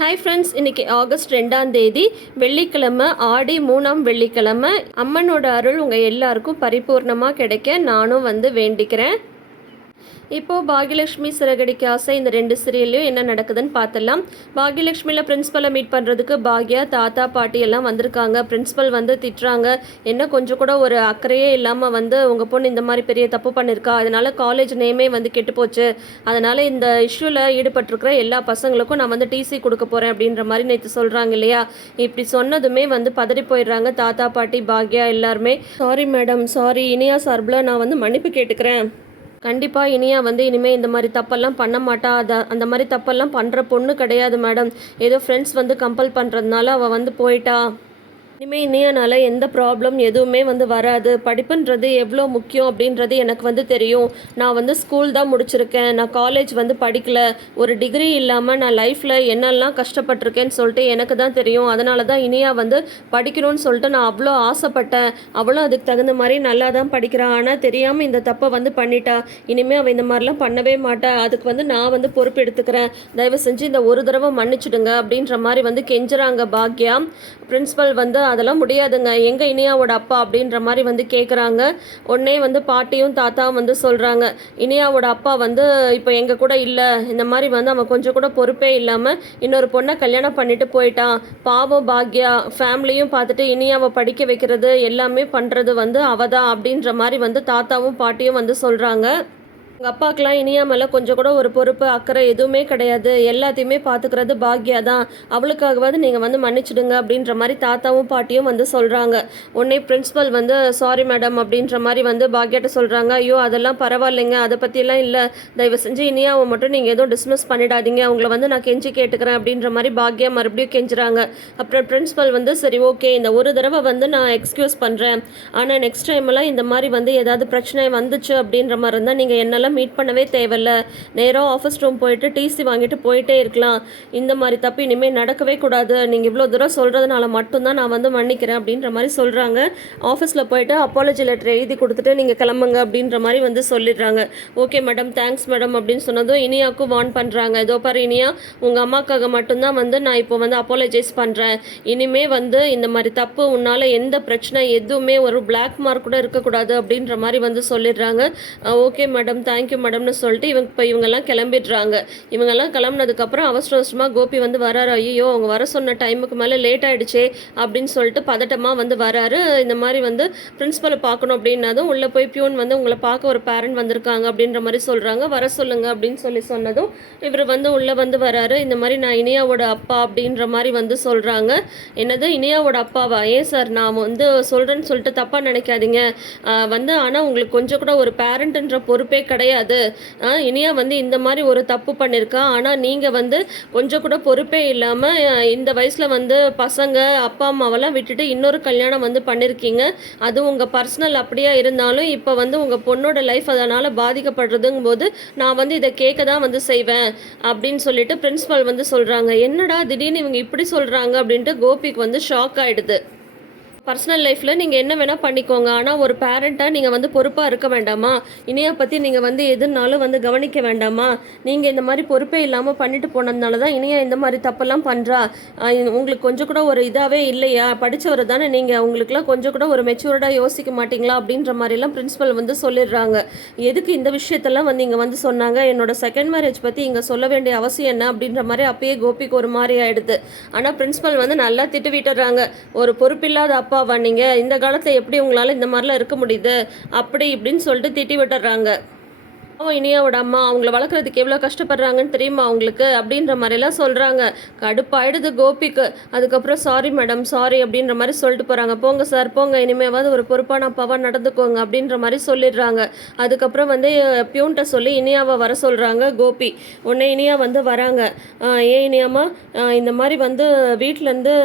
Hi friends இன்றைக்கி August ரெண்டாம் தேதி வெள்ளிக்கிழமை ஆடி மூணாம் வெள்ளிக்கிழமை. அம்மனோட அருள் உங்கள் எல்லாருக்கும் பரிபூர்ணமாக கிடைக்க நானும் வந்து வேண்டிக்கிறேன். இப்போது பாகியலட்சுமி சிறகடிக்க ஆசை. இந்த ரெண்டு சீரியல்லையும் என்ன நடக்குதுன்னு பார்த்துடலாம். பாகியலட்சுமியில் பிரின்ஸிபலை மீட் பண்ணுறதுக்கு பாக்யா தாத்தா பாட்டி எல்லாம் வந்திருக்காங்க. பிரின்ஸிபல் வந்து திட்டுறாங்க. என்ன கொஞ்சம் கூட ஒரு அக்கறையே இல்லாமல் வந்து உங்கள் பொண்ணு இந்த மாதிரி பெரிய தப்பு பண்ணியிருக்கா அதனால் காலேஜ் நேமே வந்து கெட்டு போச்சு. அதனால் இந்த இஷ்யூவில் ஈடுபட்டிருக்கிற எல்லா பசங்களுக்கும் நான் வந்து டிசி கொடுக்க போகிறேன் அப்படின்ற மாதிரி நேற்று சொல்கிறாங்க இல்லையா? இப்படி சொன்னதுமே வந்து பதறி போயிடுறாங்க. தாத்தா பாட்டி பாக்யா எல்லாருமே. சாரி மேடம் சாரி இனியா சார்பில் நான் வந்து மன்னிப்பு கேட்டுக்கிறேன். கண்டிப்பாக இனியா வந்து இனிமேல் இந்த மாதிரி தப்பெல்லாம் பண்ண மாட்டா. அதை அந்த மாதிரி தப்பெல்லாம் பண்ணுற பொண்ணு கிடையாது மேடம் ஏதோ ஃப்ரெண்ட்ஸ் வந்து கம்பல் பண்ணுறதுனால அவள் வந்து போயிட்டா. இனிமேல் இனியனால எந்த ப்ராப்ளம் எதுவுமே வந்து வராது. படிப்புன்றது எவ்வளோ முக்கியம் அப்படின்றது எனக்கு வந்து தெரியும். நான் வந்து ஸ்கூல் தான் முடிச்சிருக்கேன். நான் காலேஜ் வந்து படிக்கல. ஒரு டிகிரி இல்லாமல் நான் லைஃப்பில் என்னெல்லாம் கஷ்டப்பட்டிருக்கேன்னு சொல்லிட்டு எனக்கு தான் தெரியும். அதனால தான் இனியா வந்து படிக்கணும்னு சொல்லிட்டு நான் அவ்வளோ ஆசைப்பட்டேன். அவளும் அதுக்கு தகுந்த மாதிரி நல்லா தான் படிக்கிறான் ஆனால் தெரியாமல் இந்த தப்பை வந்து பண்ணிட்டா. இனிமேல் அவள் இந்த மாதிரிலாம் பண்ணவே மாட்டா. அதுக்கு வந்து நான் வந்து பொறுப்பு எடுத்துக்கிறேன். தயவு செஞ்சு இந்த ஒரு தடவை மன்னிச்சிடுங்க அப்படின்ற மாதிரி வந்து கெஞ்சுறாங்க பாக்யா. பிரின்ஸிபல் வந்து அதெல்லாம் முடியாதுங்க. எங்கே இனியாவோட அப்பா அப்படின்ற மாதிரி வந்து கேட்குறாங்க உடனே வந்து பாட்டியும் தாத்தாவும் வந்து சொல்கிறாங்க இனியாவோட அப்பா வந்து இப்போ எங்கள் கூட இல்லை. இந்த மாதிரி வந்து அவன் கொஞ்சம் கூட பொறுப்பே இல்லாமல் இன்னொரு பொண்ணை கல்யாணம் பண்ணிட்டு போயிட்டான். பாவம் பாக்யா. ஃபேமிலியும் பார்த்துட்டு இனியாவை படிக்க வைக்கிறது எல்லாமே பண்ணுறது வந்து அவதான் அப்படின்ற மாதிரி வந்து தாத்தாவும் பாட்டியும் வந்து சொல்கிறாங்க எங்கள் அப்பாக்கெலாம் இனியா மேலே கொஞ்சம் கூட ஒரு பொறுப்பு அக்கறை எதுவுமே கிடையாது. எல்லாத்தையுமே பார்த்துக்கிறது பாக்யா தான் அவளுக்காகவாது நீங்கள் வந்து மன்னிச்சிடுங்க அப்படின்ற மாதிரி தாத்தாவும் பாட்டியும் வந்து சொல்கிறாங்க உடனே பிரின்ஸிபல் வந்து சாரி மேடம் அப்படின்ற மாதிரி வந்து பாக்யாட்ட சொல்கிறாங்க ஐயோ அதெல்லாம் பரவாயில்லைங்க. அதை பற்றியெல்லாம் இல்லை. தயவு செஞ்சு இனியாவை மட்டும் நீங்கள் எதுவும் டிஸ்மிஸ் பண்ணிடாதீங்க. அவங்கள வந்து நான் கெஞ்சி கேட்டுக்கிறேன் அப்படின்ற மாதிரி பாக்யா மறுபடியும் கெஞ்சுறாங்க. அப்புறம் பிரின்ஸிபல் வந்து சரி ஓகே இந்த ஒரு தடவை வந்து நான் எக்ஸ்கியூஸ் பண்ணுறேன் ஆனால் நெக்ஸ்ட் டைம்லாம் இந்த மாதிரி வந்து ஏதாவது பிரச்சனை வந்துச்சு அப்படின்ற மாதிரி இருந்தால் நீங்கள் என்னெல்லாம் மீட் பண்ணவே தேவையில்ல. நேராக ஆஃபீஸ் ரூம் போயிட்டு டிசி வாங்கிட்டு போயிட்டே இருக்கலாம். இந்த மாதிரி தப்பு இனிமேல் நடக்கவே கூடாது. நீங்கள் இவ்வளோ தூரம் சொல்கிறதுனால மட்டும்தான் நான் வந்து மன்னிக்கிறேன் அப்படின்ற மாதிரி சொல்கிறாங்க ஆஃபீஸில் போயிட்டு அப்பாலஜி லெட்டர் எழுதி கொடுத்துட்டு நீங்கள் கிளம்புங்க அப்படின்ற மாதிரி வந்து சொல்லிடுறாங்க. ஓகே மேடம் தேங்க்ஸ் மேடம் அப்படின்னு சொன்னதும் இனியாவுக்கும் வார்ன் பண்ணுறாங்க இதோ பாரு இனியா உங்கள் அம்மாக்காக மட்டும்தான் வந்து நான் இப்போ வந்து அப்பாலஜைஸ் பண்ணுறேன் இனிமே வந்து இந்த மாதிரி தப்பு உன்னால் எந்த பிரச்சனை எதுவுமே ஒரு பிளாக் மார்க் கூட இருக்கக்கூடாது அப்படின்ற மாதிரி வந்து சொல்லிடுறாங்க. Okay madam thank thank you மேடம்னு சொல்லிட்டு இவங்க இப்போ இவங்கெல்லாம் கிளம்பிடுறாங்க. இவங்கெல்லாம் கிளம்புனதுக்கப்புறம் அவசர அவசரமாக கோபி வந்து வராரு ஐயோ அவங்க வர சொன்ன டைமுக்கு மேலே லேட் ஆகிடுச்சே அப்படின்னு சொல்லிட்டு பதட்டமாக வந்து வராரு. இந்த மாதிரி வந்து பிரின்ஸிபலை பார்க்கணும் அப்படின்னதும் உள்ளே போய் பியூன் வந்து உங்களை பார்க்க ஒரு பேரண்ட் வந்திருக்காங்க அப்படின்ற மாதிரி சொல்கிறாங்க வர சொல்லுங்க அப்படின்னு சொல்லி சொன்னதும் இவர் வந்து உள்ளே வந்து வராரு. இந்த மாதிரி நான் இனியாவோட அப்பா அப்படின்ற மாதிரி வந்து சொல்கிறாங்க என்னது இனியாவோட அப்பாவா? ஏன் சார் நான் வந்து சொல்கிறேன்னு சொல்லிட்டு தப்பாக நினைக்காதீங்க. வந்து ஆனால் உங்களுக்கு கொஞ்சம் கூட ஒரு பேரண்ட்ன்ற பொறுப்பே கிடையாது. கிடையாது. இனியா வந்து இந்த மாதிரி ஒரு தப்பு பண்ணியிருக்கா ஆனால் நீங்கள் வந்து கொஞ்சம் கூட பொறுப்பே இல்லாமல் இந்த வயசில் வந்து பசங்க அப்பா அம்மாவெல்லாம் விட்டுட்டு இன்னொரு கல்யாணம் வந்து பண்ணியிருக்கீங்க அது உங்கள் பர்சனல் அப்படியே இருந்தாலும் இப்போ வந்து உங்கள் பொண்ணோட லைஃப் அதனால் பாதிக்கப்படுறதுங்கும் போது நான் வந்து இதை கேட்க தான் வந்து செய்வேன் அப்படின்னு சொல்லிட்டு பிரின்ஸிபல் வந்து சொல்கிறாங்க என்னடா திடீர்னு இவங்க இப்படி சொல்கிறாங்க அப்படின்ட்டு கோபிக்கு வந்து ஷாக் ஆகிடுது பர்சனல் லைஃப்பில் நீங்கள் என்ன வேணால் பண்ணிக்கோங்க. ஆனால் ஒரு பேரண்ட்டாக நீங்கள் வந்து பொறுப்பாக இருக்க வேண்டாமா? இனியை பற்றி நீங்கள் வந்து எதுனாலும் வந்து கவனிக்க வேண்டாமா? நீங்கள் இந்த மாதிரி பொறுப்பே இல்லாமல் பண்ணிட்டு போனதுனால தான் இனியா இந்த மாதிரி தப்பெல்லாம் பண்ணுறா உங்களுக்கு கொஞ்சம் கூட ஒரு இதாகவே இல்லையா? படித்தவர் தானே நீங்கள் உங்களுக்குலாம் கொஞ்சம் கூட ஒரு மெச்சூர்டாக யோசிக்க மாட்டீங்களா? அப்படின்ற மாதிரிலாம் பிரின்ஸிபல் வந்து சொல்லிடுறாங்க. எதுக்கு இந்த விஷயத்தெல்லாம் வந்து இங்கே வந்து சொன்னாங்க? என்னோட செகண்ட் மேரேஜ் பற்றி இங்கே சொல்ல வேண்டிய அவசியம் என்ன? அப்படின்ற மாதிரி அப்பயே கோபிக்கு ஒரு மாதிரி ஆகிடுது ஆனால் பிரின்ஸிபல் வந்து நல்லா திட்டு விட்டுறாங்க. ஒரு பொறுப்பில்லாத அப்பாவா நீங்கள் இந்த காலத்தில் எப்படி உங்களால் இந்த மாதிரிலாம் இருக்க முடியுது? அப்படி இப்படின்னு சொல்லிட்டு திட்டி விட்டுறாங்க. அவன் இனியாவோட அம்மா அவங்கள வளர்க்குறதுக்கு எவ்வளோ கஷ்டப்படுறாங்கன்னு தெரியுமா அவங்களுக்கு அப்படின்ற மாதிரிலாம் சொல்கிறாங்க கடுப்பாயிடுது கோபிக்கு. அதுக்கப்புறம் சாரி மேடம் சாரி அப்படின்ற மாதிரி சொல்லிட்டு போகிறாங்க போங்க சார் போங்க. இனிமேவாவது ஒரு பொறுப்பான அப்பாவாக நடந்துக்கோங்க அப்படின்ற மாதிரி சொல்லிடுறாங்க. அதுக்கப்புறம் வந்து பியூன்ட்ட சொல்லி இனியாவை வர சொல்கிறாங்க கோபி. உடனே இனியா வந்து வராங்க. ஏன் இனியாமா இந்த மாதிரி வந்து வீட்டிலேருந்து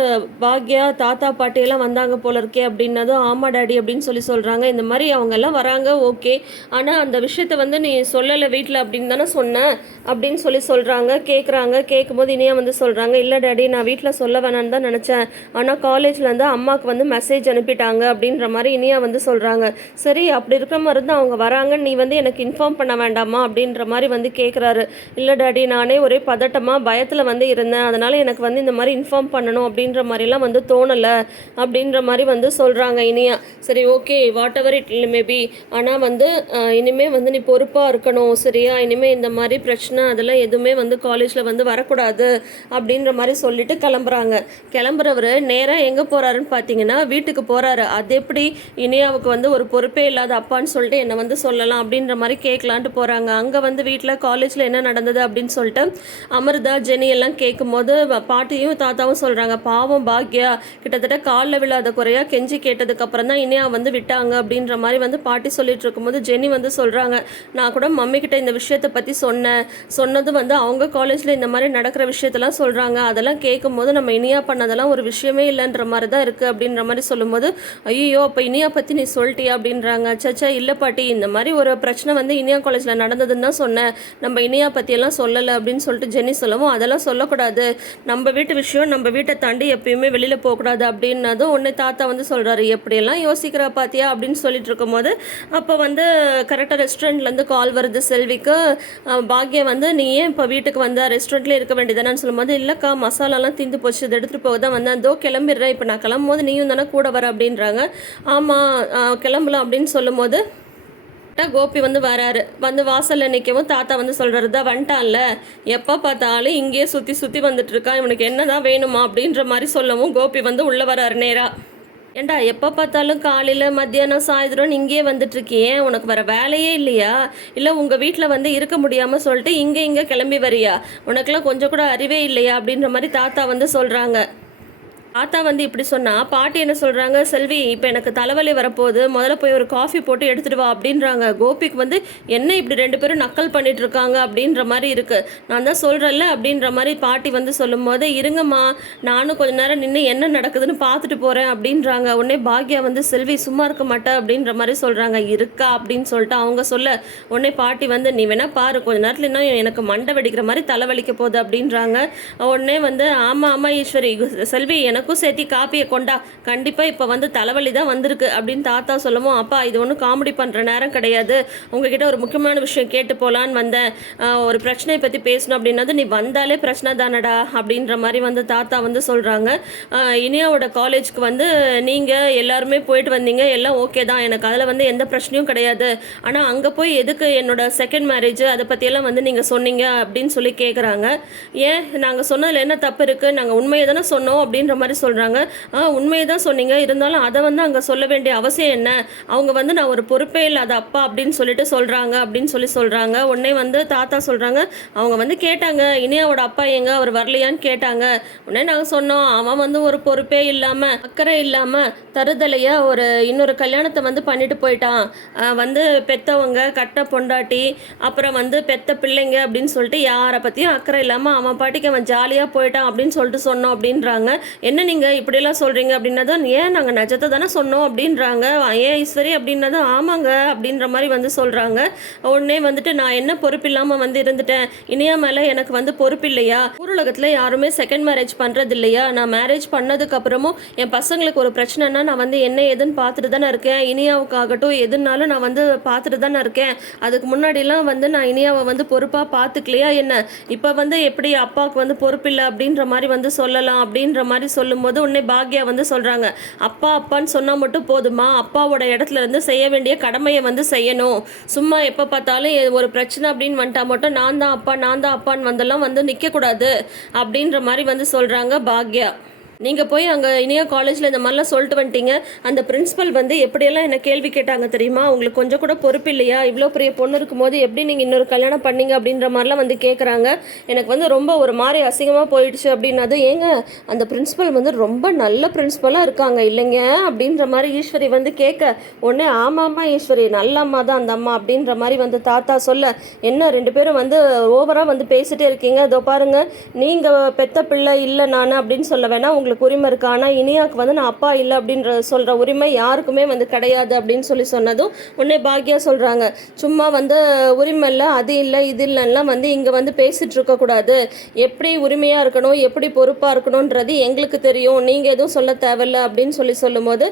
பாக்யா தாத்தா பாட்டியெல்லாம் வந்தாங்க போல இருக்கே அப்படின்னதும் ஆமா டாடி அப்படின்னு சொல்லி சொல்கிறாங்க இந்த மாதிரி அவங்க எல்லாம் வராங்க ஓகே. ஆனால் அந்த விஷயத்த வந்து நீ சொல்லலை வீட்டில் அப்படின்னு தானே சொன்னேன். அப்படின்னு சொல்லி சொல்கிறாங்க கேட்குறாங்க கேட்கும்போது இனியா வந்து சொல்கிறாங்க இல்லை டேடி நான் வீட்டில் சொல்ல வேணான்னு தான் நினச்சேன். ஆனால் காலேஜ்லேருந்து அம்மாவுக்கு வந்து மெசேஜ் அனுப்பிட்டாங்க. அப்படின்ற மாதிரி இனியா வந்து சொல்கிறாங்க சரி அப்படி இருக்கிற மாதிரி தான் அவங்க வராங்க நீ வந்து எனக்கு இன்ஃபார்ம் பண்ண வேண்டாமா? அப்படின்ற மாதிரி வந்து கேட்குறாரு இல்லை டேடி நானே ஒரே பதட்டமாக பயத்தில் வந்து இருந்தேன். அதனால் எனக்கு வந்து இந்த மாதிரி இன்ஃபார்ம் பண்ணணும். அப்படின்ற மாதிரிலாம் வந்து தோணலை. அப்படின்ற மாதிரி வந்து சொல்கிறாங்க இனியா. சரி okay whatever it maybe ஆனால் வந்து இனிமேல் வந்து நீ பொறுப்பாக இருக்கணும் சரியா? இனிமேல் இந்த மாதிரி பிரச்சனை அதெல்லாம் எதுவுமே வந்து காலேஜில் வந்து வரக்கூடாது அப்படின்ற மாதிரி சொல்லிட்டு கிளம்புறாங்க. கிளம்புறவர் நேராக எங்கே போகிறாருன்னு பார்த்தீங்கன்னா வீட்டுக்கு போகிறாரு அது எப்படி இனியாவுக்கு வந்து ஒரு பொறுப்பே இல்லாத அப்பான்னு சொல்லிட்டு என்னை வந்து சொல்லலாம் அப்படின்ற மாதிரி கேட்கலான்ட்டு போகிறாங்க அங்கே வந்து வீட்டில் காலேஜில் என்ன நடந்தது அப்படின்னு சொல்லிட்டு அமிர்தா ஜெனி எல்லாம் கேட்கும்போது பாட்டியும் தாத்தாவும் சொல்கிறாங்க பாவம் பாக்யா கிட்டத்தட்ட காலில் விழாத குறையாக கெஞ்சி கேட்டதுக்கப்புறம் தான் இனியா வந்து விட்டாங்க. அப்படின்ற மாதிரி வந்து பாட்டி சொல்லிட்டு இருக்கும்போது ஜெனி வந்து சொல்கிறாங்க நான் கூட மம்மிக்கிட்ட இந்த விஷயத்தை பற்றி சொன்னேன் சொன்னது வந்து அவங்க காலேஜில் இந்த மாதிரி நடக்கிற விஷயத்தெல்லாம் சொல்கிறாங்க அதெல்லாம் கேட்கும்போது நம்ம இனியா பண்ணதெல்லாம் ஒரு விஷயமே இல்லைன்ற மாதிரி தான் இருக்குது அப்படின்ற மாதிரி சொல்லும்போது ஐயோ அப்போ இனியா பற்றி நீ சொல்லிட்டியா? அப்படின்றாங்க. சச்சா இல்லை பாட்டி இந்த மாதிரி ஒரு பிரச்சனை வந்து இனியா காலேஜில் நடந்ததுன்னு தான் சொன்னேன். நம்ம இனியா பற்றியெல்லாம் சொல்லலை அப்படின்னு சொல்லிட்டு ஜெனி சொல்லவும் அதெல்லாம் சொல்லக்கூடாது. நம்ம வீட்டு விஷயம் நம்ம வீட்டை தாண்டி எப்பயுமே வெளியில் போகக்கூடாது அப்படின்னதும் ஒன்று தாத்தா வந்து சொல்கிறாரு எப்படியெல்லாம் யோசிக்கிறா பாத்தியா? அப்படின்னு சொல்லிட்டு இருக்கும்போது அப்போ வந்து கரெக்டாக ரெஸ்டாரண்ட்லேருந்து கால் வருது செல்விக்கு. பாக்யா வந்து நீ ஏன் இப்போ வீட்டுக்கு வந்த? ரெஸ்டாரண்ட்லேயே இருக்க வேண்டியதானு சொல்லும்போது இல்லைக்கா மசாலாலாம் தீந்து போச்சு. இதை எடுத்துகிட்டு போக தான் வந்தேன். அதோ கிளம்பிடுறேன். இப்போ நான் கிளம்பும் போது நீயும் தானே கூட வர? அப்படின்றாங்க. ஆமாம் கிளம்பலாம். அப்படின்னு சொல்லும்போது கரெக்டாக கோபி வந்து வராரு. வந்து வாசலில் நிற்கவும் தாத்தா வந்து சொல்கிறது தான் வந்துட்டான்ல. எப்போ பார்த்தாலும் இங்கேயே சுற்றி சுற்றி வந்துட்டு இருக்கான். இவனுக்கு என்னதான் வேணுமா? அப்படின்ற மாதிரி சொல்லவும் கோபி வந்து உள்ளே வராரு நேரா. ஏண்டா எப்போ பார்த்தாலும் காலையில் மத்தியானம் சாயந்தரம் இங்கேயே வந்துட்டு இருக்கியே உனக்கு வர வேலையே இல்லையா? இல்லை உங்கள் வீட்டில் வந்து இருக்க முடியாமல் சொல்லிட்டு இங்கே இங்கே கிளம்பி வரியா? உனக்கெல்லாம் கொஞ்சம் கூட அறிவே இல்லையா? அப்படின்ற மாதிரி தாத்தா வந்து சொல்கிறாங்க தாத்தா வந்து இப்படி சொன்னா பாட்டி என்ன சொல்றாங்க செல்வி இப்போ எனக்கு தலைவலி வரப்போகுது. முதல்ல போய் ஒரு காஃபி போட்டு எடுத்துட்டு வா அப்படின்றாங்க. கோபிக்கு வந்து என்ன இப்படி ரெண்டு பேரும் நக்கல் பண்ணிட்டு இருக்காங்க? அப்படின்ற மாதிரி இருக்கு. நான் தான் சொல்றேன்ல அப்படின்ற மாதிரி பாட்டி வந்து சொல்லும்போது இருங்கம்மா நானும் கொஞ்ச நேரம் நின்று என்ன நடக்குதுன்னு பார்த்துட்டு போறேன் அப்படின்றாங்க. உடனே பாக்யா வந்து செல்வி சும்மா இருக்க மாட்டேன் அப்படின்ற மாதிரி சொல்றாங்க. இருக்கா? அப்படின்னு சொல்லிட்டு அவங்க சொல்ல உடனே பாட்டி வந்து நீ வேணா பாரு கொஞ்ச நேரத்துல இன்னும் எனக்கு மண்டை வெடிக்கிற மாதிரி தலைவலிக்க போகுது அப்படின்றாங்க. உடனே வந்து ஆமா ஆமா ஈஸ்வரி. செல்வி எனக்கு எனக்கும் சேர்த்து காப்பியை கொண்டா கண்டிப்பாக இப்போ வந்து தலைவலி தான் வந்திருக்கு அப்படின்னு தாத்தா சொல்லவும் அப்பா இது ஒன்றும் காமெடி பண்ணுற நேரம் கிடையாது. உங்ககிட்ட ஒரு முக்கியமான விஷயம் கேட்டு போகலான்னு வந்தேன். ஒரு பிரச்சனையை பற்றி பேசணும் அப்படின்னது நீ வந்தாலே பிரச்சனை தானடா? அப்படின்ற மாதிரி வந்து தாத்தா வந்து சொல்கிறாங்க இனியாவோட காலேஜ்க்கு வந்து நீங்கள் எல்லாருமே போயிட்டு வந்தீங்க. எல்லாம் ஓகே தான். எனக்கு அதில் வந்து எந்த பிரச்சனையும் கிடையாது. ஆனால் அங்கே போய் எதுக்கு என்னோட செகண்ட் மேரேஜ் அதை பற்றியெல்லாம் வந்து நீங்கள் சொன்னீங்க? அப்படின்னு சொல்லி கேட்குறாங்க ஏன்? நாங்கள் சொன்னதில் என்ன தப்பு இருக்குது நாங்கள் உண்மையை தானே சொன்னோம். அப்படின்ற மாதிரி சொல்கிறாங்க ஆ உண்மையை தான் சொன்னீங்க. இருந்தாலும் அதை வந்து அங்கே சொல்ல வேண்டிய அவசியம் என்ன? அவங்க வந்து நான் ஒரு பொறுப்பே இல்லாத அப்பா அப்படின்னு சொல்லிட்டு சொல்கிறாங்க அப்படின்னு சொல்லி சொல்கிறாங்க உடனே வந்து தாத்தா சொல்கிறாங்க அவங்க வந்து கேட்டாங்க. இனி அவட அப்பா எங்க? அவர் வரலையான்னு கேட்டாங்க. உடனே நாங்கள் சொன்னோம். அவன் வந்து ஒரு பொறுப்பே இல்லாமல் அக்கறை இல்லாமல் தருதலையாக ஒரு இன்னொரு கல்யாணத்தை வந்து பண்ணிட்டு போயிட்டான். வந்து பெத்தவங்க கட்ட பொண்டாட்டி அப்புறம் வந்து பெத்த பிள்ளைங்க அப்படின்னு சொல்லிட்டு யாரை பற்றியும் அக்கறை இல்லாமல் அவன் பாட்டிக்கு அவன் ஜாலியாக போயிட்டான் அப்படின்னு சொல்லிட்டு சொன்னோம் அப்படின்றாங்க. என்ன நீங்கள் இப்படியெல்லாம் சொல்கிறீங்க அப்படின்னதும் ஏன் நாங்கள் நஜத்தை தானே சொன்னோம் அப்படின்றாங்க? ஏன் ஈஸ்வரி அப்படின்னதும் ஆமாங்க அப்படின்ற மாதிரி வந்து சொல்கிறாங்க உடனே வந்துட்டு நான் என்ன பொறுப்பு இல்லாமல் வந்து இருந்துட்டேன்? இனியா மேலே எனக்கு வந்து பொறுப்பு இல்லையா? ஊருலகத்தில் யாருமே செகண்ட் மேரேஜ் பண்ணுறது இல்லையா நான் மேரேஜ் பண்ணதுக்கப்புறமும் என் பசங்களுக்கு ஒரு பிரச்சனைனா நான் வந்து என்ன ஏதுன்னு பார்த்துட்டு தானே இருக்கேன். இனியாவுக்காகட்டும் எதுனாலும் நான் வந்து பார்த்துட்டு தானே இருக்கேன். அதுக்கு முன்னாடிலாம் வந்து நான் இனியாவை வந்து பொறுப்பாக பார்த்துக்கலையா என்ன? இப்போ வந்து எப்படி அப்பாவுக்கு வந்து பொறுப்பு இல்லை அப்படின்ற மாதிரி வந்து சொல்லலாம் அப்படின்ற மாதிரி சொல்லும்போது உடனே பாக்யா வந்து சொல்கிறாங்க அப்பா அப்பான்னு சொன்னால் மட்டும் போதுமா? அப்பாவோட இடத்துல இருந்து செய்ய வேண்டிய கடமையை வந்து செய்யணும். சும்மா எப்போ பார்த்தாலும் ஒரு பிரச்சனை அப்படின்னு வந்துட்டா மட்டும் நான் தான் அப்பா நான் தான் அப்பான்னு வந்தெல்லாம் வந்து நிற்கக்கூடாது அப்படின்ற மாதிரி வந்து சொல்கிறாங்க பாக்யா. நீங்கள் போய் அங்கே இனியா காலேஜில் இந்த மாதிரிலாம் சொல்லிட்டு வந்துட்டீங்க. அந்த பிரின்ஸிபல் வந்து எப்படியெல்லாம் என்ன கேள்வி கேட்டாங்க தெரியுமா? உங்களுக்கு கொஞ்சம் கூட பொறுப்பு இல்லையா? இவ்வளோ பெரிய பொண்ணு இருக்கும்போது எப்படி நீங்கள் இன்னொரு கல்யாணம் பண்ணீங்க அப்படின்ற மாதிரிலாம் வந்து கேட்குறாங்க எனக்கு வந்து ரொம்ப ஒரு மாதிரி அசிங்கமாக போயிடுச்சு அப்படின்னது ஏங்க அந்த பிரின்ஸிபல் வந்து ரொம்ப நல்ல பிரின்ஸிபலாக இருக்காங்க இல்லைங்க? அப்படின்ற மாதிரி ஈஸ்வரி வந்து கேட்க உடனே ஆமாம்மா ஈஸ்வரி நல்ல அம்மா தான் அந்த அம்மா அப்படின்ற மாதிரி வந்து தாத்தா சொல்ல என்ன ரெண்டு பேரும் வந்து ஓவராக வந்து பேசிகிட்டே இருக்கீங்க? இதோ பாருங்கள் நீங்கள் பெத்த பிள்ளை இல்லை நான் அப்படின்னு சொல்ல வேணாம். உங்களுக்கு உரிமை இருக்குது ஆனால் இனியாவுக்கு வந்து நான் அப்பா இல்லை அப்படின்ற சொல்கிற உரிமை யாருக்குமே வந்து கிடையாது அப்படின்னு சொல்லி சொன்னதும் உடனே பாக்யா சொல்கிறாங்க சும்மா வந்து உரிமை இல்லை அது இல்லை இது இல்லைன்னா வந்து இங்கே வந்து பேசிகிட்டு இருக்கக்கூடாது எப்படி உரிமையாக இருக்கணும் எப்படி பொறுப்பாக இருக்கணுன்றது எங்களுக்கு தெரியும். நீங்கள் எதுவும் சொல்ல தேவையில்ல அப்படின்னு சொல்லி சொல்லும்போது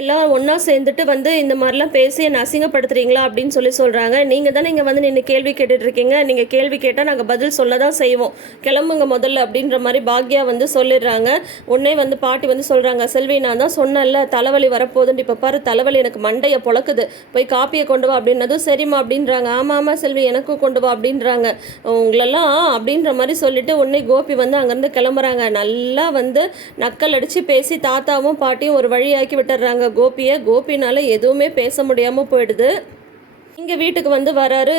எல்லாம் ஒன்றா சேர்ந்துட்டு வந்து இந்த மாதிரிலாம் பேசி என்னை அசிங்கப்படுத்துறீங்களா அப்படின்னு சொல்லி சொல்கிறாங்க நீங்கள் தானே இங்கே வந்து நின்று கேள்வி கேட்டுட்ருக்கீங்க. நீங்கள் கேள்வி கேட்டால் நாங்கள் பதில் சொல்ல தான் செய்வோம். கிளம்புங்க முதல்ல அப்படின்ற மாதிரி பாக்யா வந்து சொல்லிடுறாங்க. உடனே வந்து பாட்டி வந்து சொல்கிறாங்க செல்வி நான் தான் சொன்னேன்ல தலைவலி வரப்போகுதுன்னு இப்போ பாரு தலைவலி எனக்கு மண்டையை பொழக்குது. போய் காப்பியை கொண்டு வா அப்படின்னதும் சரிம்மா அப்படின்றாங்க. ஆமாம் ஆமாம் செல்வி எனக்கும் கொண்டு வா அப்படின்றாங்க. உங்களெல்லாம் அப்படின்ற மாதிரி சொல்லிட்டு உடனே கோபி வந்து அங்கேருந்து கிளம்புறாங்க. நல்லா வந்து நக்கல் அடித்து பேசி தாத்தாவும் பாட்டியும் ஒரு வழியாக்கி விட்டுறாங்க கோபியை கோபினால எதுவுமே பேச முடியாமல் போயிடுது. இங்கே வீட்டுக்கு வந்து வராரு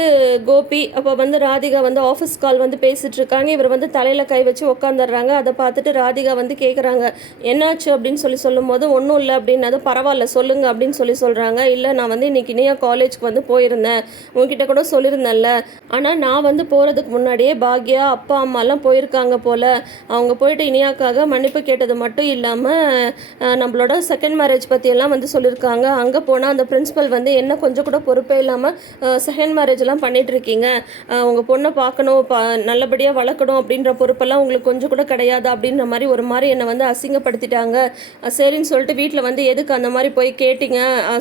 கோபி. அப்போ வந்து ராதிகா வந்து ஆஃபீஸ் கால் வந்து பேசிட்டு இருக்காங்க. இவர் வந்து தலையில் கை வச்சு உட்காந்துடுறாங்க அதை பார்த்துட்டு ராதிகா வந்து கேட்குறாங்க என்னாச்சு? அப்படின்னு சொல்லி சொல்லும்போது ஒன்றும் இல்லை அப்படின்னது பரவாயில்ல சொல்லுங்க அப்படின்னு சொல்லி சொல்கிறாங்க இல்லை நான் வந்து இன்னைக்கு இனியா காலேஜ்க்கு வந்து போயிருந்தேன். உங்ககிட்ட கூட சொல்லியிருந்தேன்ல. ஆனால் நான் வந்து போகிறதுக்கு முன்னாடியே பாக்யா அப்பா அம்மாலாம் போயிருக்காங்க போல். அவங்க போயிட்டு இனியாக்காக மன்னிப்பு கேட்டது மட்டும் இல்லாமல் நம்மளோட செகண்ட் மேரேஜ் பற்றியெல்லாம் வந்து சொல்லியிருக்காங்க. அங்கே போனால் அந்த பிரின்ஸிபல் வந்து என்ன கொஞ்சம் கூட பொறுப்பே இல்லாமல் செகண்ட் மேரேஜ்லாம் பண்ணிகிட்ருக்கீங்க இருக்கீங்க உங்கள் பொண்ணை பார்க்கணும் பா நல்லபடியாக வளர்க்கணும் அப்படின்ற பொறுப்பெல்லாம் உங்களுக்கு கொஞ்சம் கூட கிடையாது அப்படின்ற மாதிரி ஒரு மாதிரி என்னை வந்து அசிங்கப்படுத்திட்டாங்க. சரின்னு சொல்லிட்டு வீட்டில் வந்து எதுக்கு அந்த மாதிரி போய் கேட்டிங்க?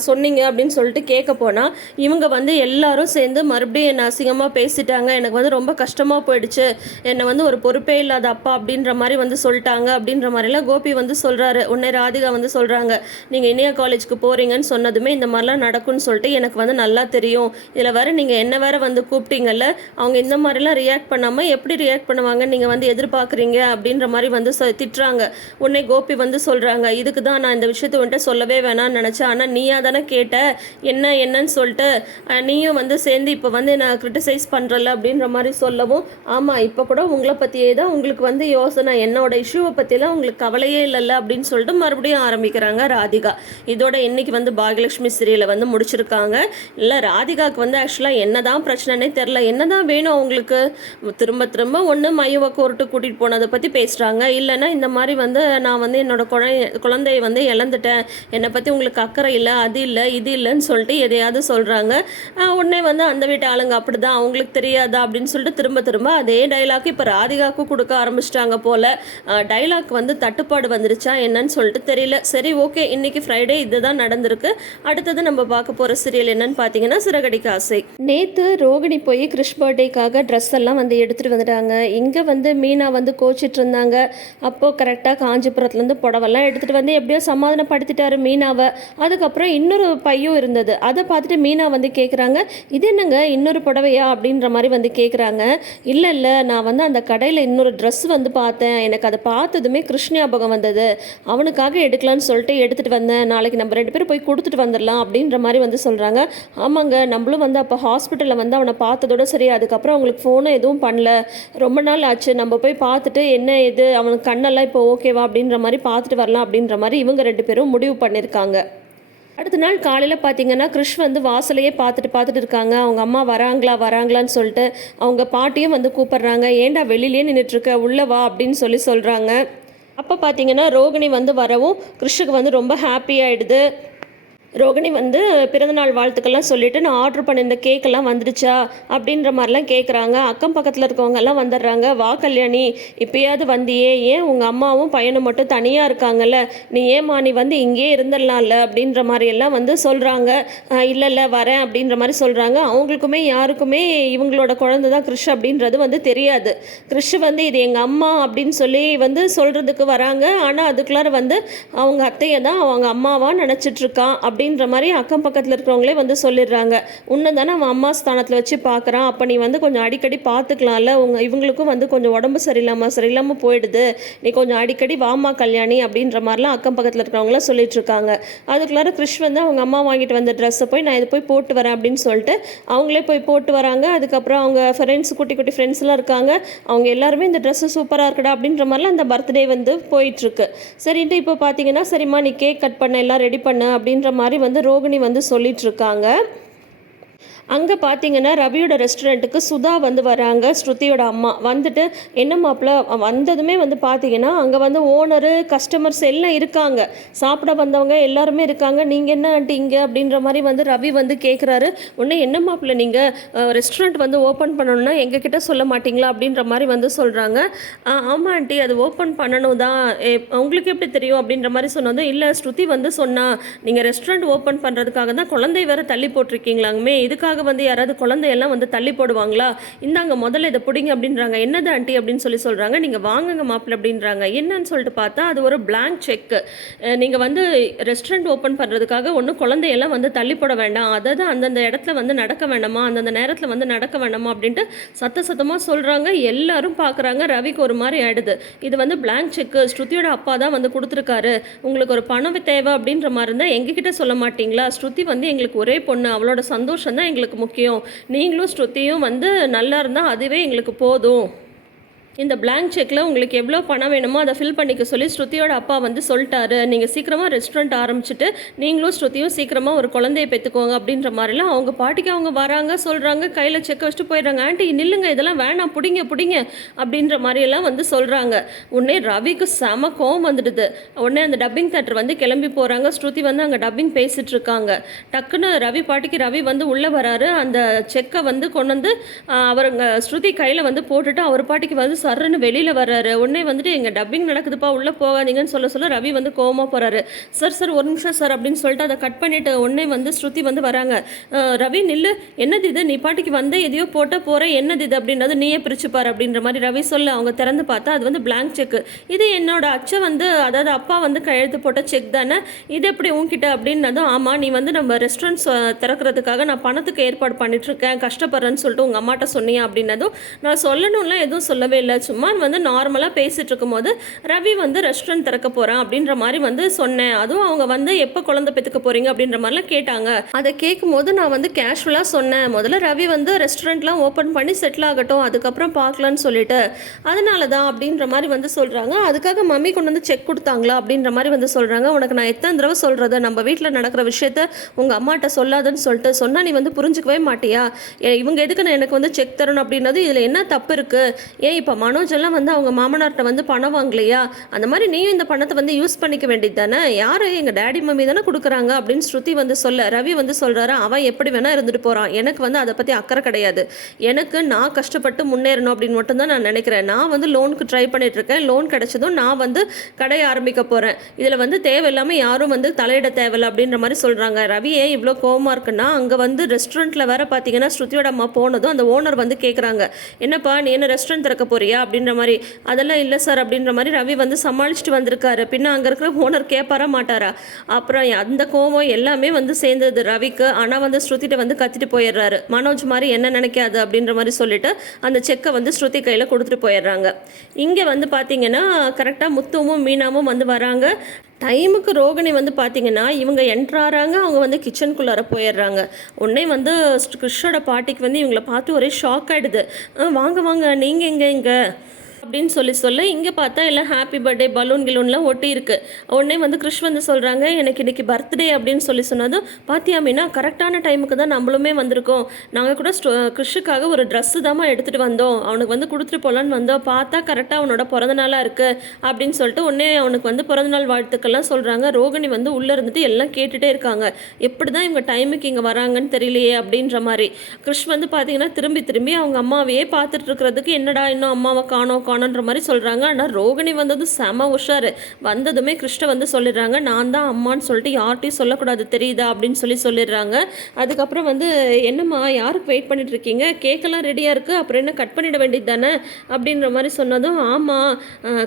சொன்னீங்க அப்படின்னு சொல்லிட்டு கேட்க போனால் இவங்க வந்து எல்லாரும் சேர்ந்து மறுபடியும் என்னை அசிங்கமாக பேசிட்டாங்க. எனக்கு வந்து ரொம்ப கஷ்டமாக போயிடுச்சு. என்னை வந்து ஒரு பொறுப்பே இல்லாத அப்பா அப்படின்ற மாதிரி வந்து சொல்லிட்டாங்க அப்படின்ற மாதிரிலாம் கோபி வந்து சொல்கிறாரு உன்னை ராதிகா வந்து சொல்கிறாங்க நீங்கள் இனியா காலேஜுக்கு போகிறீங்கன்னு சொன்னதுமே இந்த மாதிரிலாம் நடக்கும்னு சொல்லிட்டு எனக்கு வந்து நல்லா தெரியும். இதில் வேறு நீங்கள் என்ன வேறு வந்து கூப்பிட்டீங்கல்ல அவங்க இந்த மாதிரிலாம் ரியாக்ட் பண்ணாமல் எப்படி ரியாக்ட் பண்ணுவாங்க நீங்கள் வந்து எதிர்பார்க்குறீங்க அப்படின்ற மாதிரி வந்து ச திட்டுறாங்க. உன்னை கோபி வந்து சொல்கிறாங்க இதுக்கு தான் நான் இந்த விஷயத்தை வந்துட்டு சொல்லவே வேணாம்னு நினச்சேன். ஆனால் நீயா தானே கேட்ட என்ன என்னன்னு சொல்லிட்டு நீயும் வந்து சேர்ந்து இப்போ வந்து நான் கிரிட்டிசைஸ் பண்ணுறல அப்படின்ற மாதிரி சொல்லவும் ஆமாம் இப்போ கூட உங்களை பற்றியே தான் உங்களுக்கு வந்து யோசனை. என்னோட இஷ்யூவை பற்றிலாம் உங்களுக்கு கவலையே இல்லைல்ல அப்படின்னு சொல்லிட்டு மறுபடியும் ஆரம்பிக்கிறாங்க ராதிகா. இதோட இன்னைக்கு வந்து பாகியலட்சுமி சீரியலை வந்து முடிச்சிருக்காங்க. இல்லை ராதிகாவுக்கு வந்து ஆக்சுவலாக என்னதான் பிரச்சனைனே தெரில என்ன தான் வேணும் அவங்களுக்கு? திரும்ப திரும்ப ஒன்று மையவ கோர்ட்டு கூட்டிகிட்டு போனதை பற்றி பேசுகிறாங்க இல்லைன்னா இந்த மாதிரி வந்து நான் வந்து என்னோடய குழந்தை குழந்தைய வந்து இழந்துட்டேன். என்னை பற்றி உங்களுக்கு அக்கறை இல்லை அது இல்லை இது இல்லைன்னு சொல்லிட்டு எதையாவது சொல்கிறாங்க உடனே வந்து அந்த வீட்டு ஆளுங்க அப்படி தான் அவங்களுக்கு தெரியாதா அப்படின்னு சொல்லிட்டு திரும்ப திரும்ப அதே டைலாக் இப்போ ராதிகாவுக்கும் கொடுக்க ஆரம்பிச்சிட்டாங்க போல். டைலாக் வந்து தட்டுப்பாடு வந்துருச்சா என்னன்னு சொல்லிட்டு தெரியல. சரி ஓகே இன்னைக்கு ஃப்ரைடே இதுதான் நடந்திருக்கு. அடுத்தது நம்ம பார்க்க போகிற சீரியல் என்னன்னு பார்த்தீங்கன்னா சிறகடிக்க ஆசை. நேற்று ரோகிணி போய் கிறிஷ் பர்த்டேக்காக ட்ரெஸ் எல்லாம் வந்து எடுத்துகிட்டு வந்துட்டாங்க. இங்கே வந்து மீனா வந்து கோச்சிட்டு இருந்தாங்க. அப்போது கரெக்டாக காஞ்சிபுரத்துலேருந்து புடவெல்லாம் எடுத்துகிட்டு வந்து எப்படியோ சமாதானப்படுத்திட்டாரு மீனாவை. அதுக்கப்புறம் இன்னொரு பையும் இருந்தது. அதை பார்த்துட்டு மீனா வந்து கேட்குறாங்க இது என்னங்க? இன்னொரு புடவையா? அப்படின்ற மாதிரி வந்து கேட்குறாங்க இல்லை இல்லை. நான் வந்து அந்த கடையில் இன்னொரு ட்ரெஸ் வந்து பார்த்தேன். எனக்கு அதை பார்த்ததுமே கிருஷ்ண ஞாபகம் வந்தது. அவனுக்காக எடுக்கலான்னு சொல்லிட்டு எடுத்துகிட்டு வந்தேன். நாளைக்கு நம்ம ரெண்டு பேரும் போய் கொடுத்துட்டு வந்துடலாம் அப்படின்ற மாதிரி வந்து சொல்கிறாங்க ஆமாங்க நம்மளும் வந்து அப்போ ஹாஸ்பிட்டலில் வந்து அவனை பார்த்ததோட சரி அதுக்கப்புறம் அவங்களுக்கு ஃபோனை எதுவும் பண்ணல. ரொம்ப நாள் ஆச்சு. நம்ம போய் பார்த்துட்டு என்ன இது அவனுக்கு கண்ணெல்லாம் இப்போ ஓகேவா அப்படின்ற மாதிரி பார்த்துட்டு வரலாம் அப்படின்ற மாதிரி இவங்க ரெண்டு பேரும் முடிவு பண்ணியிருக்காங்க. அடுத்த நாள் காலையில் பார்த்தீங்கன்னா கிருஷ் வந்து வாசலையே பார்த்துட்டு பார்த்துட்டு இருக்காங்க. அவங்க அம்மா வராங்களா வராங்களான்னு சொல்லிட்டு அவங்க பாட்டியும் வந்து கூப்பிட்றாங்க. ஏன்டா வெளியிலேயே நின்றுட்டுருக்க உள்ளே வா அப்படின்னு சொல்லி சொல்கிறாங்க அப்போ பார்த்தீங்கன்னா ரோகிணி வந்து வரவும் கிருஷுக்கு வந்து ரொம்ப ஹாப்பி ஆகிடுது ரோகிணி வந்து பிறந்தநாள் வாழ்த்துக்கள்லாம் சொல்லிவிட்டு நான் ஆர்டர் பண்ணியிருந்த கேக்கெல்லாம் வந்துடுச்சா? அப்படின்ற மாதிரிலாம் கேட்குறாங்க அக்கம் பக்கத்தில் இருக்கவங்கெல்லாம் வந்துடுறாங்க. வா கல்யாணி இப்போயாவது வந்தியே. ஏன் உங்கள் அம்மாவும் பையனும் மட்டும் தனியாக இருக்காங்கல்ல? நீ ஏம்மா நீ வந்து இங்கேயே இருந்துடலாம்ல? அப்படின்ற மாதிரி எல்லாம் வந்து சொல்கிறாங்க இல்லை இல்லை வரேன். அப்படின்ற மாதிரி சொல்கிறாங்க அவங்களுக்குமே யாருக்குமே இவங்களோட குழந்தை தான் கிறிஷ் அப்படின்றது வந்து தெரியாது. கிறிஷ் வந்து இது எங்கள் அம்மா அப்படின்னு சொல்லி வந்து சொல்கிறதுக்கு வராங்க. ஆனால் அதுக்குள்ளார வந்து அவங்க அத்தையை தான் அவங்க அம்மாவாக நினச்சிட்ருக்கான் அப்படி அப்படின்ற மாதிரி அக்கம் பக்கத்தில் இருக்கிறவங்களே வந்து சொல்லிடுறாங்க. உன்னை தானே அவன் அம்மா ஸ்தானத்தில் வச்சு பார்க்குறான் அப்போ நீ வந்து கொஞ்சம் அடிக்கடி பார்த்துக்கலாம்ல உங்க இவங்களுக்கும் வந்து கொஞ்சம் உடம்பு சரியில்லாமல் சரியில்லாமல் போயிடுது. நீ கொஞ்சம் அடிக்கடி வாமா கல்யாணி அப்படின்ற மாதிரிலாம் அக்கம் பக்கத்தில் இருக்கிறவங்களாம் சொல்லிட்டு இருக்காங்க. அதுக்குள்ளார கிறிஷ் வந்து அவங்க அம்மா வாங்கிட்டு வந்த ட்ரெஸ்ஸை போய் நான் இது போய் போட்டு வரேன் அப்படின்னு சொல்லிட்டு அவங்களே போய் போட்டு வராங்க. அதுக்கப்புறம் அவங்க ஃப்ரெண்ட்ஸ் குட்டி குட்டி ஃப்ரெண்ட்ஸ்லாம் இருக்காங்க. அவங்க எல்லாருமே இந்த ட்ரெஸ்ஸு சூப்பராக இருக்குடா அப்படின்ற மாதிரிலாம் அந்த பர்த்டே வந்து போயிட்டுருக்கு சரின்ட்டு இப்போ பார்த்தீங்கன்னா சரிம்மா நீ கேக் கட் பண்ண எல்லாம் ரெடி பண்ண அப்படின்ற மாதிரி வந்து ரோகிணி வந்து சொல்லிட்டு இருக்காங்க. அங்கே பார்த்தீங்கன்னா ரவியோட ரெஸ்டாரண்ட்டுக்கு சுதா வந்து வராங்க ஸ்ருதியோட அம்மா. வந்துட்டு என்ன மாப்பிள்ள வந்ததுமே வந்து பார்த்தீங்கன்னா அங்கே வந்து ஓனரு கஸ்டமர்ஸ் எல்லாம் இருக்காங்க. சாப்பிட வந்தவங்க எல்லாருமே இருக்காங்க. நீங்கள் என்ன ஆண்ட்டி இங்கே? அப்படின்ற மாதிரி வந்து ரவி வந்து கேட்குறாரு உடனே என்ன மாப்பிள்ள நீங்கள் ரெஸ்டாரண்ட் வந்து ஓப்பன் பண்ணணும்னா எங்ககிட்ட சொல்ல மாட்டிங்களா? அப்படின்ற மாதிரி வந்து சொல்கிறாங்க ஆமாம் ஆண்டி அது ஓப்பன் பண்ணணும் தான். உங்களுக்கு எப்படி தெரியும்? அப்படின்ற மாதிரி சொன்னதும் இல்லை ஸ்ருதி வந்து சொன்னால் நீங்கள் ரெஸ்டாரண்ட் ஓப்பன் பண்ணுறதுக்காக தான் குழந்தை வேற தள்ளி போட்டிருக்கீங்களாங்கமே. இதுக்காக வந்து யாராவது குழந்தையெல்லாம் வந்து தள்ளி போடுவாங்களா? இந்தாங்க முதல்ல இதை பிடிங்க அப்படின்றாங்க. என்னது ஆண்டி அப்படின்னு சொல்லி சொல்கிறாங்க நீங்கள் வாங்குங்க மாப்பிள்ள அப்படின்றாங்க. என்னன்னு சொல்லிட்டு பார்த்தா அது ஒரு பிளாங்க் செக்கு நீங்கள் வந்து ரெஸ்டாரண்ட் ஓப்பன் பண்ணுறதுக்காக ஒன்றும் குழந்தையெல்லாம் வந்து தள்ளி போட வேண்டாம். அதாவது அந்தந்த இடத்துல வந்து நடக்க வேண்டாமா? அந்தந்த நேரத்தில் வந்து நடக்க வேண்டாமா? அப்படின்ட்டு சத்த சத்தமாக சொல்கிறாங்க எல்லாரும் பார்க்குறாங்க. ரவிக்கு ஒரு மாதிரி ஆயிடுது. இது வந்து பிளாங்க் செக்கு ஸ்ருதியோட அப்பா தான் வந்து கொடுத்துருக்காரு. உங்களுக்கு ஒரு பணம் தேவை அப்படின்ற மாதிரி இருந்தால் எங்ககிட்ட சொல்ல மாட்டீங்களா? ஸ்ருதி வந்து எங்களுக்கு ஒரே பொண்ணு. அவளோட சந்தோஷம் தான் எங்களுக்கு முக்கியம். நீங்களும் ஸ்ருதியும் வந்து நல்லா இருந்தால் அதுவே எங்களுக்கு போதும். இந்த பிளாங்க் செக்கில் உங்களுக்கு எவ்வளோ பணம் வேணுமோ அதை ஃபில் பண்ணிக்க சொல்லி ஸ்ருதியோட அப்பா வந்து சொல்லிட்டாரு. நீங்கள் சீக்கிரமாக ரெஸ்டாரண்ட் ஆரம்பிச்சுட்டு நீங்களும் ஸ்ருதியும் சீக்கிரமாக ஒரு குழந்தைய பெற்றுக்கோங்க அப்படின்ற மாதிரிலாம் அவங்க பாட்டிக்கு அவங்க வராங்க சொல்கிறாங்க கையில் செக்கை வச்சுட்டு போயிடுறாங்க. ஆண்டி நில்லுங்க இதெல்லாம் வேணாம் பிடிங்க பிடிங்க அப்படின்ற மாதிரியெல்லாம் வந்து சொல்கிறாங்க உடனே ரவிக்கு செம கோவம் வந்துடுது. உடனே அந்த டப்பிங் தேட்டர் வந்து கிளம்பி போகிறாங்க ஸ்ருதி வந்து அங்கே டப்பிங் பேசிகிட்டு இருக்காங்க டக்குன்னு ரவி பாட்டிக்கு ரவி வந்து உள்ளே வராரு. அந்த செக்கை வந்து கொண்டு வந்து அவருங்க ஸ்ருதி கையில் வந்து போட்டுட்டு அவர் பாட்டிக்கு வந்து சர்ன்னு வெளியில் வர்றாரு. உடனே வந்துட்டு எங்கள் டப்பிங் நடக்குதுப்பா உள்ளே போகாதீங்கன்னு சொல்ல சொல்ல ரவி வந்து கோவமாக போகிறாரு சார் சார் ஒரு நிமிஷம் சார் அப்படின்னு சொல்லிட்டு அதை கட் பண்ணிட்டு உடனே வந்து ஸ்ருதி வந்து வராங்க. ரவி நில்லு. என்னது இது? நீ பாட்டிக்கு வந்த எதையோ போட்ட போகிற என்னது இது? அப்படின்றது நீயே பிரிச்சுப்பார் அப்படின்ற மாதிரி ரவி சொல்ல அவங்க திறந்து பார்த்தா அது வந்து பிளாங்க் செக் இது என்னோட அச்சை வந்து அதாவது அப்பா வந்து கையெழுத்து போட்ட செக் தானே? இது எப்படி உன்கிட்ட? அப்படின்னதும் ஆமாம் நீ வந்து நம்ம ரெஸ்டாரண்ட்ஸ் திறக்கிறதுக்காக நான் பணத்துக்கு ஏற்பாடு பண்ணிட்டு இருக்கேன். கஷ்டப்படுறேன்னு சொல்லிட்டு உங்கள் அம்மாட்ட சொன்னியா? அப்படின்னதும் நான் சொல்லணும்லாம் எதுவும் சொல்லவே இல்லை. சும்மா வந்து நார்மலாக பேசிகிட்டு இருக்கும்போது ரவி வந்து ரெஸ்டாரண்ட் திறக்க போகிறேன் அப்படின்ற மாதிரி வந்து சொன்னேன். அதுவும் அவங்க வந்து எப்போ குழந்தை பெற்றுக்க போகிறீங்க அப்படின்ற மாதிரிலாம் கேட்டாங்க. அதை கேட்கும்போது நான் வந்து கேஷுவலாக சொன்னேன். முதல்ல ரவி வந்து ரெஸ்டாரண்ட்லாம் ஓப்பன் பண்ணி செட்டில் ஆகட்டும் அதுக்கப்புறம் பார்க்கலான்னு சொல்லிட்டு அதனால தான் அப்படின்ற மாதிரி வந்து சொல்கிறாங்க அதுக்காக மம்மி கொண்டு வந்து செக் கொடுத்தாங்களா அப்படின்ற மாதிரி வந்து சொல்கிறாங்க உனக்கு நான் எத்தனை தடவை சொல்கிறது நம்ம வீட்டில் நடக்கிற விஷயத்த உங்கள் அம்மாட்ட சொல்லாதுன்னு சொல்லிட்டு சொன்னால் நீ வந்து புரிஞ்சுக்கவே மாட்டியா? ஏ, இவங்க எதுக்கு நான் எனக்கு வந்து செக் தரணும் அப்படின்னது இதில் என்ன தப்பு இருக்குது ஏன் இப்போ மனோஜ் எல்லாம் வந்து அவங்க மாமனார்கிட்ட வந்து பணம் வாங்கலையா? அந்த மாதிரி நீயும் இந்த பணத்தை வந்து யூஸ் பண்ணிக்க வேண்டியது தானே? யார் எங்கள் டேடி மம்மி தானே கொடுக்குறாங்க? அப்படின்னு ஸ்ருதி வந்து சொல்ல ரவி வந்து சொல்கிறாரு அவன் எப்படி வேணால் இருந்துட்டு போகிறான் எனக்கு வந்து அதை பற்றி அக்கறை கிடையாது. எனக்கு நான் கஷ்டப்பட்டு முன்னேறணும் அப்படின்னு மட்டும்தான் நான் நினைக்கிறேன். நான் வந்து லோனுக்கு ட்ரை பண்ணிட்டு இருக்கேன். லோன் கிடைச்சதும் நான் வந்து கடையை ஆரம்பிக்க போகிறேன் இதில் வந்து தேவையில்லாமல் யாரும் வந்து தலையிட தேவையில்ல அப்படின்ற மாதிரி சொல்கிறாங்க ரவி ஏன் இவ்வளோ கோவமாக இருக்குன்னா அங்கே வந்து ரெஸ்டாரண்ட்டில் வேற பார்த்தீங்கன்னா ஸ்ருதியோட அம்மா போனதும் அந்த ஓனர் வந்து கேட்குறாங்க என்னப்பா நீ என்ன ரெஸ்டாரண்ட் திறக்க போறியா? அப்படின்ற மாதிரி. அதெல்லாம் இல்லை சார் அப்படின்ற மாதிரி ரவி வந்து சமாளிச்சுட்டு வந்திருக்காரு. பின்ன அங்கே இருக்கிற ஓனர் கேட்பாரா மாட்டாரா? அப்புறம் அந்த கோவம் எல்லாமே வந்து சேர்ந்தது ரவிக்கு. ஆனால் வந்து ஸ்ருதிட்ட வந்து கத்திட்டு போயிடுறாரு. மனோஜ் மாதிரி என்ன நினைக்காது அப்படின்ற மாதிரி சொல்லிட்டு அந்த செக்கை வந்து ஸ்ருதி கையில் கொடுத்துட்டு போயிடுறாங்க. இங்கே வந்து பார்த்தீங்கன்னா கரெக்டாக முத்துவும் மீனாவும் வந்து வராங்க. டைமுக்கு ரோகிணி வந்து பார்த்தீங்கன்னா இவங்க என்ட்ராறாங்க அவங்க வந்து கிச்சனுக்குள்ளார போயிடுறாங்க. உடனே வந்து கிருஷ்ணோட பாட்டிக்கு வந்து இவங்கள பார்த்து ஒரே ஷாக் ஆகிடுது வாங்க வாங்க நீங்கள் எங்கே இங்கே? அப்படின்னு சொல்லி சொல்ல. இங்கே பார்த்தா எல்லாம் ஹாப்பி பர்த்டே பலூன் கிலூன்லாம் ஒட்டி இருக்கு உடனே வந்து கிருஷ் வந்து சொல்கிறாங்க எனக்கு இன்னைக்கு பர்த்டே அப்படின்னு சொல்லி சொன்னதும் பாத்தியா மீனா கரெக்டான டைமுக்கு தான் நம்மளுமே வந்திருக்கோம். நாங்கள் கூட ஸ்டோ கிருஷுக்காக ஒரு ட்ரெஸ்ஸு தாம்மா எடுத்துகிட்டு வந்தோம். அவனுக்கு வந்து கொடுத்துட்டு போகலான்னு வந்தோம். பார்த்தா கரெக்டாக அவனோட பிறந்தநாளாக இருக்குது அப்படின்னு சொல்லிட்டு உடனே அவனுக்கு வந்து பிறந்தநாள் வாழ்த்துக்கள்லாம் சொல்கிறாங்க ரோகிணி வந்து உள்ளே இருந்துட்டு எல்லாம் கேட்டுகிட்டே இருக்காங்க. எப்படி தான் இவங்க டைமுக்கு இங்கே வராங்கன்னு தெரியலையே அப்படின்ற மாதிரி. கிருஷ் வந்து பார்த்தீங்கன்னா திரும்பி திரும்பி அவங்க அம்மாவையே பார்த்துட்டு இருக்கிறதுக்கு என்னடா இன்னும் அம்மாவை காணோம் காணோன்ற மாதிரி சொல்கிறாங்க ஆனால் ரோகிணி வந்தது செம உஷார். வந்ததுமே கிருஷ்ண வந்து சொல்லிடுறாங்க. நான் தான் அம்மான்னு சொல்லிட்டு யார்ட்டையும் சொல்லக்கூடாது தெரியுதா? அப்படின்னு சொல்லி சொல்லிடுறாங்க. அதுக்கப்புறம் வந்து என்னம்மா யாருக்கு வெயிட் பண்ணிட்டு இருக்கீங்க? கேக்கெல்லாம் ரெடியாக இருக்குது அப்புறம் என்ன கட் பண்ணிட வேண்டியது தானே? அப்படின்ற மாதிரி சொன்னதும் ஆமாம்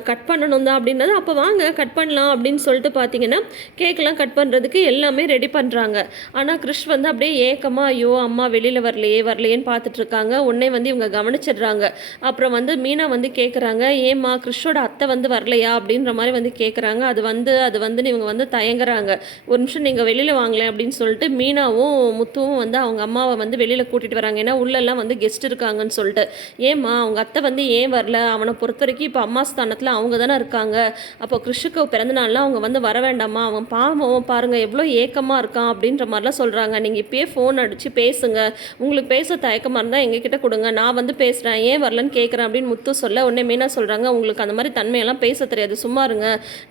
கட் பண்ணணும் தான் அப்படின்னது. அப்போ வாங்க கட் பண்ணலாம் அப்படின்னு சொல்லிட்டு பார்த்தீங்கன்னா கேக்கெல்லாம் கட் பண்ணுறதுக்கு எல்லாமே ரெடி பண்ணுறாங்க ஆனால் கிருஷ் வந்து அப்படியே ஏக்கமாக ஐயோ அம்மா வெளியில் வரலையே வரலையேன்னு பார்த்துட்ருக்காங்க உன்னே உடனே வந்து இவங்க கவனிச்சிடுறாங்க. அப்புறம் வந்து மீனா வந்து கேக் கேட்குறாங்க ஏம்மா கிறிஷோட அத்தை வந்து வரலையா? அப்படின்ற மாதிரி வந்து கேட்குறாங்க அது வந்து அது வந்து இவங்க வந்து தயங்குறாங்க. ஒரு நிமிஷம் நீங்கள் வெளியில் வாங்கலேன் அப்படின்னு சொல்லிட்டு மீனாவும் முத்துவும் வந்து அவங்க அம்மாவை வந்து வெளியில் கூட்டிகிட்டு வராங்க. ஏன்னா உள்ளெல்லாம் வந்து கெஸ்ட் இருக்காங்கன்னு சொல்லிட்டு. ஏம்மா அவங்க அத்தை வந்து ஏன் வரல? அவனை பொறுத்த வரைக்கும் இப்போ அம்மா ஸ்தானத்தில் அவங்க தானே இருக்காங்க. அப்போ கிறிஷுக்கு பிறந்தநாள்லாம் அவங்க வந்து வர வேண்டாமா? அவன் பாவம் பாருங்கள் எவ்வளோ ஏக்கமாக இருக்கான் அப்படின்ற மாதிரிலாம் சொல்கிறாங்க நீங்கள் இப்பயே ஃபோன் அடித்து பேசுங்க. உங்களுக்கு பேச தயக்கமாக இருந்தால் எங்ககிட்ட கொடுங்க. நான் வந்து பேசுகிறேன் ஏன் வரலன்னு கேட்குறேன் அப்படின்னு முத்து சொல்ல உடனே மீனா சொல்கிறாங்க உங்களுக்கு அந்த மாதிரி தன்மையெல்லாம் பேச தெரியாது. சும்மா இருங்க.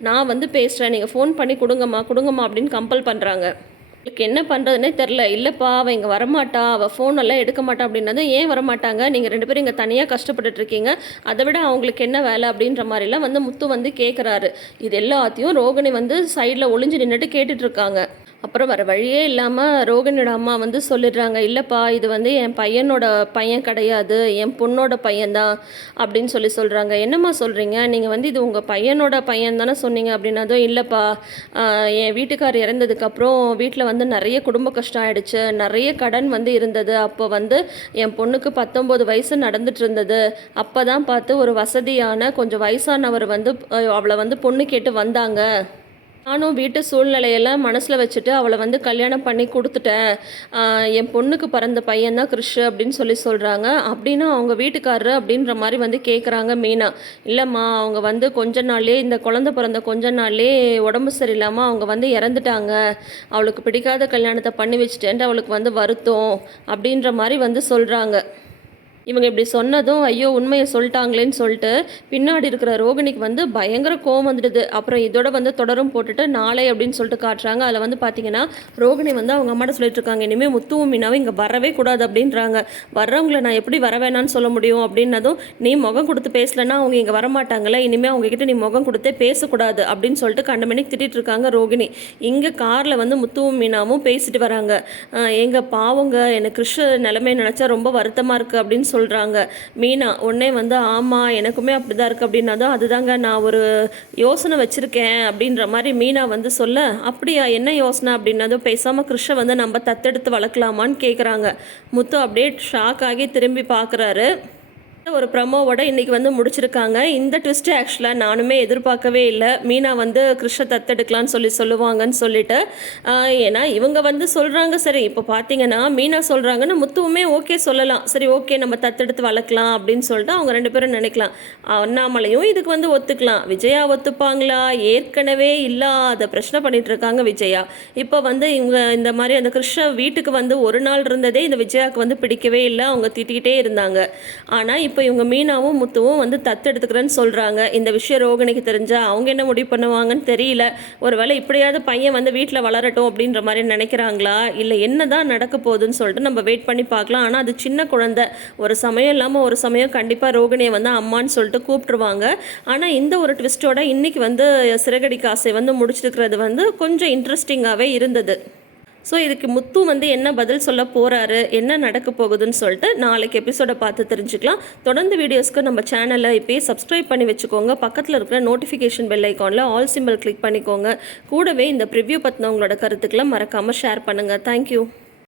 நான் வந்து பேசுகிறேன் நீங்கள் ஃபோன் பண்ணி கொடுங்கம்மா கொடுங்கம்மா அப்படின்னு கம்பல் பண்ணுறாங்க எனக்கு என்ன பண்ணுறதுனே தெரில இல்லைப்பா அவள் இங்கே வரமாட்டா. அவள் ஃபோன் எல்லாம் எடுக்க மாட்டா அப்படின்னது ஏன் வரமாட்டாங்க? நீங்கள் ரெண்டு பேரும் இங்கே தனியாக கஷ்டப்பட்டுட்டு இருக்கீங்க. அதை விட அவங்களுக்கு என்ன வேலை அப்படின்ற மாதிரிலாம் வந்து முத்து வந்து கேட்குறாரு இது எல்லாத்தையும் ரோகிணி வந்து சைடில் ஒளிஞ்சு நின்றுட்டு கேட்டுட்ருக்காங்க அப்புறம் வர வழியே இல்லாமல் ரோகிணியோட அம்மா வந்து சொல்லிடுறாங்க இல்லைப்பா இது வந்து என் பையனோட பையன் கிடையாது என் பொண்ணோட பையன்தான் அப்படின்னு சொல்லி சொல்கிறாங்க என்னம்மா சொல்கிறீங்க நீங்கள் வந்து இது உங்கள் பையனோட பையன் தானே சொன்னீங்க அப்படின்னதும் இல்லைப்பா என் வீட்டுக்கார் இறந்ததுக்கப்புறம் வீட்டில் வந்து நிறைய குடும்ப கஷ்டம் ஆயிடுச்சு நிறைய கடன் வந்து இருந்தது. அப்போ வந்து என் பொண்ணுக்கு பத்தொம்போது வயசு நடந்துட்டு இருந்தது. அப்போ தான் பார்த்து ஒரு வசதியான கொஞ்சம் வயசானவர் வந்து அவளை வந்து பொண்ணு கேட்டு வந்தாங்க. நானும் வீட்டு சூழ்நிலையெல்லாம் மனசில் வச்சுட்டு அவளை வந்து கல்யாணம் பண்ணி கொடுத்துட்டேன். என் பொண்ணுக்கு பிறந்த பையன் தான் கிறிஷ் அப்படின்னு சொல்லி சொல்கிறாங்க அப்படின்னா அவங்க வீட்டுக்காரரு அப்படின்ற மாதிரி வந்து கேட்குறாங்க மீனா. இல்லைம்மா அவங்க வந்து கொஞ்ச நாள்லேயே இந்த குழந்தை பிறந்த கொஞ்ச நாள்லேயே உடம்பு சரியில்லாமல் அவங்க வந்து இறந்துட்டாங்க. அவளுக்கு பிடிக்காத கல்யாணத்தை பண்ணி வச்சுட்டேன்ட்டு அவளுக்கு வந்து வருத்தம் அப்படின்ற மாதிரி வந்து சொல்கிறாங்க இவங்க இப்படி சொன்னதும் ஐயோ உண்மையை சொல்லிட்டாங்களேன்னு சொல்லிட்டு பின்னாடி இருக்கிற ரோகிணிக்கு வந்து பயங்கர கோவம் வந்துடுது. அப்புறம் இதோட வந்து தொடரும் போட்டுட்டு நாளை அப்படின்னு சொல்லிட்டு காட்டுறாங்க. அதில் வந்து பார்த்தீங்கன்னா ரோகிணி வந்து அவங்க அம்மாட்ட சொல்லிட்டு இருக்காங்க. இனிமேல் முத்துவும் மீனாவும் இங்கே வரவே கூடாது அப்படின்றாங்க. வர்றவங்களை நான் எப்படி வர வேணாம்னு சொல்ல முடியும் அப்படின்னதும் நீ முகம் கொடுத்து பேசலன்னா அவங்க இங்கே வரமாட்டாங்களே இனிமேல் அவங்க கிட்ட நீ முகம் கொடுத்தே பேசக்கூடாது அப்படின்னு சொல்லிட்டு கண்டமணிக்கு திட்டிட்டு இருக்காங்க ரோகிணி. இங்கே காரில் வந்து முத்துவும் மீனாவும் பேசிட்டு வராங்க. எங்கள் பாவங்க எனக்கு கிருஷ்ண நிலைமை நினச்சா ரொம்ப வருத்தமாக இருக்குது அப்படின்னு சொல்கிறாங்க மீனா உடனே வந்து ஆமாம் எனக்குமே அப்படி தான் இருக்குது அப்படின்னதும் அதுதாங்க நான் ஒரு யோசனை வச்சுருக்கேன். அப்படின்ற மாதிரி மீனா வந்து சொல்ல அப்படியா என்ன யோசனை? அப்படின்னதும் பேசாமல் கிருஷ்ண வந்து நம்ம தத்தெடுத்து வளர்க்கலாமான்னு கேட்குறாங்க முத்து அப்படியே ஷாக் ஆகி திரும்பி பார்க்குறாரு ஒரு ப்ரமோவோட இன்னைக்கு வந்து முடிச்சிருக்காங்க. இந்த ட்விஸ்ட்டு ஆக்சுவலாக நானுமே எதிர்பார்க்கவே இல்லை. மீனா வந்து கிருஷ்ண தத்தெடுக்கலான்னு சொல்லி சொல்லுவாங்கன்னு சொல்லிட்டு ஏன்னா இவங்க வந்து சொல்கிறாங்க சரி இப்போ பார்த்தீங்கன்னா மீனா சொல்கிறாங்கன்னு முத்துவுமே ஓகே சொல்லலாம். சரி ஓகே நம்ம தத்தெடுத்து வளர்க்கலாம் அப்படின்னு சொல்லிட்டு அவங்க ரெண்டு பேரும் நினைக்கலாம். அண்ணாமலையும் இதுக்கு வந்து ஒத்துக்கலாம். விஜயா ஒத்துப்பாங்களா? ஏற்கனவே இல்லாத பிரச்சனை பண்ணிட்டு இருக்காங்க விஜயா. இப்போ வந்து இவங்க இந்த மாதிரி அந்த கிருஷ்ண வீட்டுக்கு வந்து ஒரு நாள் இருந்ததே இந்த விஜயாவுக்கு வந்து பிடிக்கவே இல்லை. அவங்க திட்டிக்கிட்டே இருந்தாங்க. ஆனால் இப்போ இப்போ இவங்க மீனாவும் முத்துவும் வந்து தத்தெடுத்துக்கிறேன்னு சொல்கிறாங்க இந்த விஷயம் ரோகிணிக்கு தெரிஞ்சால் அவங்க என்ன முடிவு பண்ணுவாங்கன்னு தெரியல. ஒருவேளை இப்படியாவது பையன் வந்து வீட்டில் வளரட்டும் அப்படின்ற மாதிரி நினைக்கிறாங்களா? இல்லை என்ன தான் நடக்க போகுதுன்னு சொல்லிட்டு நம்ம வெயிட் பண்ணி பார்க்கலாம். ஆனால் அது சின்ன குழந்தை. ஒரு சமயம் இல்லாமல் ஒரு சமயம் கண்டிப்பாக ரோகிணியை வந்து அம்மான்னு சொல்லிட்டு கூப்பிட்டுருவாங்க. ஆனால் இந்த ஒரு ட்விஸ்ட்டோட இன்றைக்கி வந்து சிறகடிக்க ஆசை வந்து முடிச்சிருக்கிறது வந்து கொஞ்சம் இன்ட்ரெஸ்டிங்காகவே இருந்தது. ஸோ இதுக்கு முத்து வந்து என்ன பதில் சொல்ல போகிறாரு என்ன நடக்க போகுதுன்னு சொல்லிட்டு நாளைக்கு எபிசோடை பார்த்து தெரிஞ்சுக்கலாம். தொடர்ந்து வீடியோஸ்க்கு நம்ம சேனலை இப்போயே சப்ஸ்கிரைப் பண்ணி வச்சுக்கோங்க. பக்கத்தில் இருக்கிற நோட்டிஃபிகேஷன் பெல் ஐக்கானில் ஆல் சிம்பிள் கிளிக் பண்ணிக்கோங்க. கூடவே இந்த ப்ரிவ்யூ பற்றின உங்களோட கருத்துக்களை மறக்காமல் ஷேர் பண்ணுங்கள் தேங்க்யூ